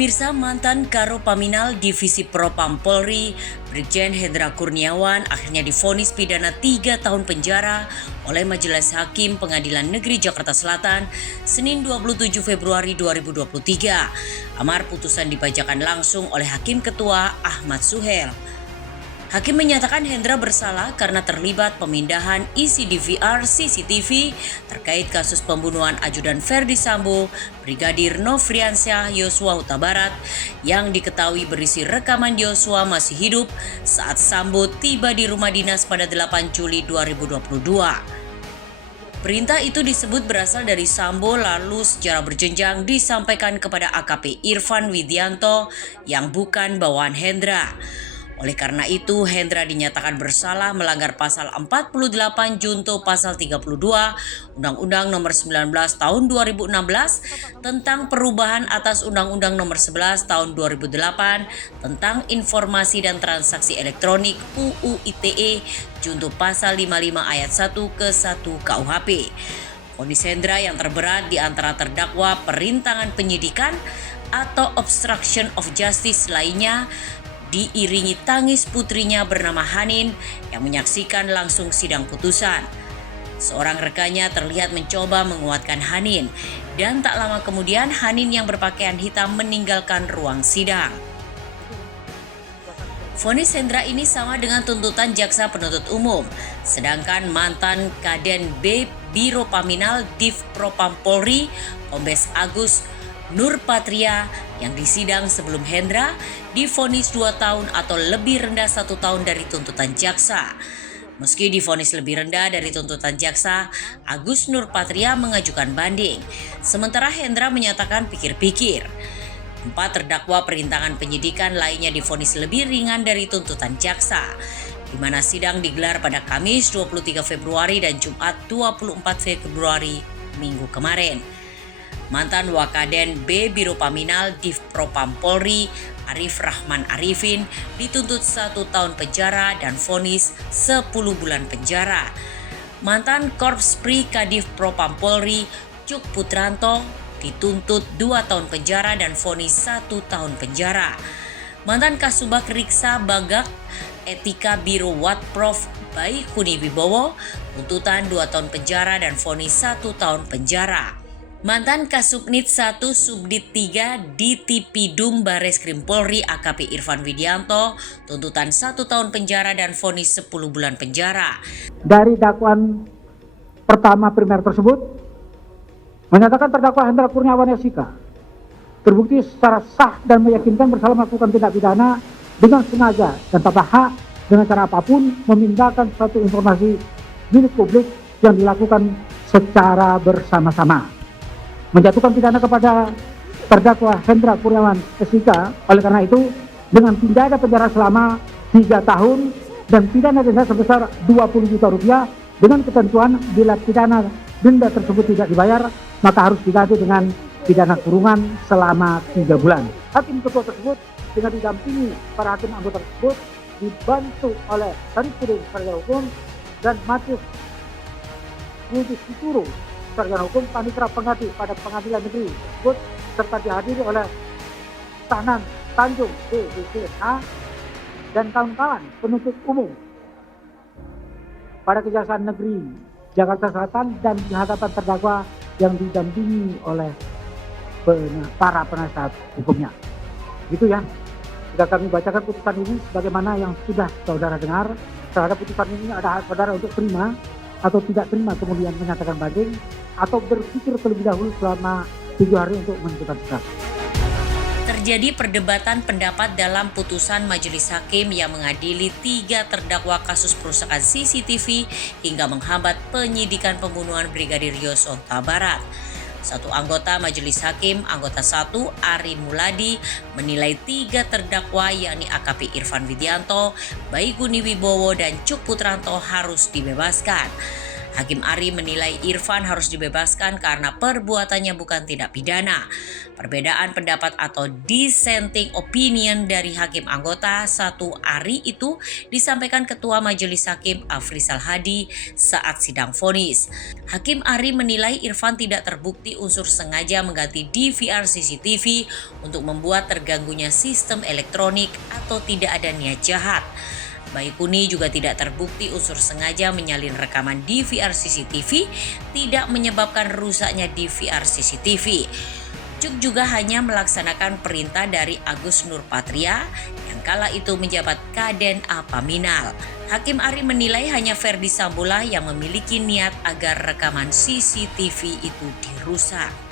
Pemirsa, mantan Karo Paminal Divisi Propam Polri, Brigjen Hendra Kurniawan akhirnya divonis pidana 3 tahun penjara oleh Majelis Hakim Pengadilan Negeri Jakarta Selatan Senin 27 Februari 2023. Amar putusan dibacakan langsung oleh Hakim Ketua Ahmad Suhel. Hakim menyatakan Hendra bersalah karena terlibat pemindahan isi DVR CCTV terkait kasus pembunuhan Ajudan Ferdi Sambo, Brigadir Nofriansyah Yosua Huta Barat yang diketahui berisi rekaman Yosua masih hidup saat Sambo tiba di rumah dinas pada 8 Juli 2022. Perintah itu disebut berasal dari Sambo lalu secara berjenjang disampaikan kepada AKP Irfan Widianto yang bukan bawahan Hendra. Oleh karena itu, Hendra dinyatakan bersalah melanggar pasal 48 junto pasal 32 Undang-Undang Nomor 19 Tahun 2016 tentang perubahan atas Undang-Undang Nomor 11 Tahun 2008 tentang Informasi dan Transaksi Elektronik UU ITE junto pasal 55 ayat 1 ke 1 KUHP. Vonis Hendra yang terberat di antara terdakwa perintangan penyidikan atau obstruction of justice lainnya diiringi tangis putrinya bernama Hanin yang menyaksikan langsung sidang putusan. Seorang rekannya terlihat mencoba menguatkan Hanin dan tak lama kemudian Hanin yang berpakaian hitam meninggalkan ruang sidang. Vonis Hendra ini sama dengan tuntutan jaksa penuntut umum, sedangkan mantan Kaden B Biro Paminal Div Propam Polri, Kombes Agus Nurpatria yang disidang sebelum Hendra divonis 2 tahun atau lebih rendah 1 tahun dari tuntutan jaksa. Meski divonis lebih rendah dari tuntutan jaksa, Agus Nurpatria mengajukan banding. Sementara Hendra menyatakan pikir-pikir. 4 terdakwa perintangan penyidikan lainnya divonis lebih ringan dari tuntutan jaksa, di mana sidang digelar pada Kamis 23 Februari dan Jumat 24 Februari minggu kemarin. Mantan Wakaden B Biro Paminal Div Propam Polri Arif Rahman Arifin dituntut 1 tahun penjara dan vonis 10 bulan penjara. Mantan Korps Pri Kadif Propam Polri Cuk Putranto dituntut 2 tahun penjara dan vonis 1 tahun penjara. Mantan Kasubag Riksa Bagak Etika Biro Watprof Baikuni Wibowo tuntutan 2 tahun penjara dan vonis 1 tahun penjara. Mantan Kasubnit 1 Subdit 3 Ditipidum Bareskrim Polri AKP Irfan Widianto tuntutan 1 tahun penjara dan vonis 10 bulan penjara. Dari dakwaan pertama primer tersebut menyatakan terdakwa Hendra Kurniawan SIK terbukti secara sah dan meyakinkan bersalah melakukan tindak pidana dengan sengaja dan tanpa hak dengan cara apapun memindahkan suatu informasi milik publik yang dilakukan secara bersama-sama. Menjatuhkan pidana kepada terdakwa Hendra Kurniawan SIK. Oleh karena itu, dengan pidana penjara selama 3 tahun dan pidana denda sebesar 20 juta rupiah dengan ketentuan bila pidana denda tersebut tidak dibayar, maka harus diganti dengan pidana kurungan selama 3 bulan. Hakim ketua tersebut dengan didampingi para hakim anggota tersebut dibantu oleh Sarifudin Sarjana Hukum dan Matius Yudis Situru Sarjana Hukum Panitera Pengganti pada Pengadilan Negeri tersebut serta dihadiri oleh Tahanan Tanjung BDCH dan kawan-kawan penuntut umum pada Kejaksaan Negeri Jakarta Selatan dan di hadapan terdakwa yang didampingi oleh para penasihat hukumnya. Gitu ya. Jika kami bacakan putusan ini sebagaimana yang sudah saudara dengar, terhadap putusan ini ada hak saudara untuk terima atau tidak terima kemudian menyatakan banding atau berpikir terlebih dahulu selama 7 hari untuk menentukan sikap. Terjadi perdebatan pendapat dalam putusan Majelis Hakim yang mengadili 3 terdakwa kasus perusakan CCTV hingga menghambat penyidikan pembunuhan Brigadir Yosua Huta Barat. Satu anggota Majelis Hakim, anggota 1 Arin Muladi, menilai 3 terdakwa yakni AKP Irfan Widianto, Baikuni Wibowo, dan Cuk Putranto harus dibebaskan. Hakim Ari menilai Irfan harus dibebaskan karena perbuatannya bukan tindak pidana. Perbedaan pendapat atau dissenting opinion dari hakim anggota 1 Ari itu disampaikan Ketua Majelis Hakim Afrizal Hadi saat sidang vonis. Hakim Ari menilai Irfan tidak terbukti unsur sengaja mengganti DVR CCTV untuk membuat terganggunya sistem elektronik atau tidak ada niat jahat. Baikuni juga tidak terbukti unsur sengaja menyalin rekaman DVR CCTV tidak menyebabkan rusaknya DVR CCTV. Cuk juga hanya melaksanakan perintah dari Agus Nurpatria yang kala itu menjabat Kaden A Paminal. Hakim Ari menilai hanya Ferdi Sambo yang memiliki niat agar rekaman CCTV itu dirusak.